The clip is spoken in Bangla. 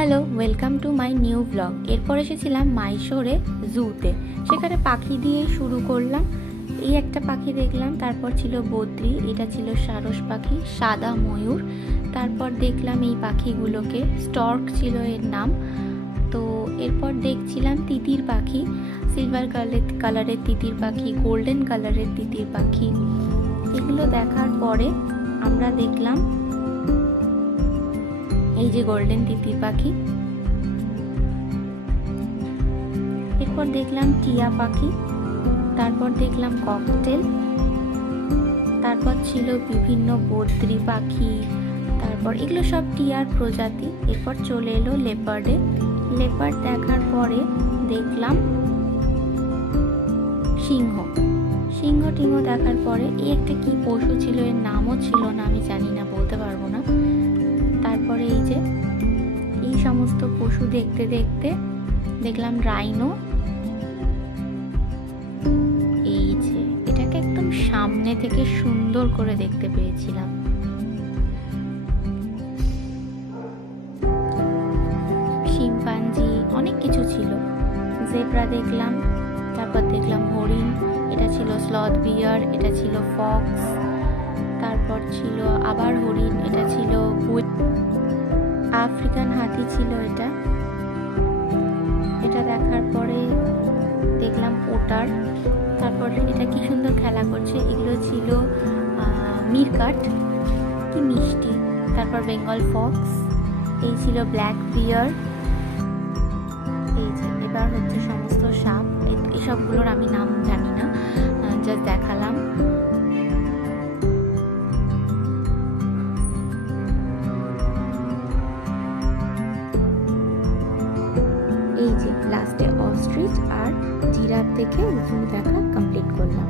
Hello, welcome to my new blog. এরপর এসেছিলাম মাইশোরে জুতে। সেখানে পাখি দিয়ে শুরু করলাম। এই একটা পাখি দেখলাম, তারপর ছিল বদ্রি, এটা ছিল সারস পাখি, সাদা ময়ূর। তারপর দেখলাম এই পাখিগুলোকে, স্টর্ক ছিল এর নাম। তো এরপর দেখছিলাম তিতির পাখি, সিলভার কালারের তিতির পাখি, গোল্ডেন কালারের তিতির পাখি। এগুলো দেখার পরে আমরা দেখলাম এই যে গোল্ডেন তিতির পাখি। এরপর দেখলাম টিয়া পাখি, তারপর দেখলাম ককটেল, তারপর ছিল বিভিন্ন বদ্রি পাখি, তারপর এগুলো সব টিয়ার প্রজাতি। এরপর চলে এলো লেপার্ডে। লেপার্ড দেখার পরে দেখলাম সিংহ। সিংহ দেখার পরে এই একটা কি পশু ছিল, এর নামও ছিল না, আমি জানি না, বলতে পারবো না। তারপরে এই যে এই সমস্ত পশু দেখতে দেখতে দেখলাম রাইনো। এই যে এটাকে একদম সামনে থেকে সুন্দর করে দেখতে পেয়েছিলাম। শিম্পাঞ্জি, অনেক কিছু ছিল। জেব্রা দেখলাম, তারপর দেখলাম হরিণ, এটা ছিল স্লথ বিয়ার, এটা ছিল ফক্স, তারপর ছিল আবার হরিণ, এটা ছিল আফ্রিকান হাতি ছিল এটা। এটা দেখার পরে দেখলাম ওটার, তারপর এটা কি সুন্দর খেলা করছে। এগুলো ছিল মিরকাট, কি মিষ্টি। তারপর বেঙ্গল ফক্স, এই ছিল ব্ল্যাক বিয়ার। এই যে এবার হচ্ছে সমস্ত সাপ, এসবগুলোর আমি নাম জানি না, জাস্ট দেখালাম। এই যে লাস্টে অস্ট্রিচ আর জিরাফ দেখে জু দেখা কমপ্লিট করলাম।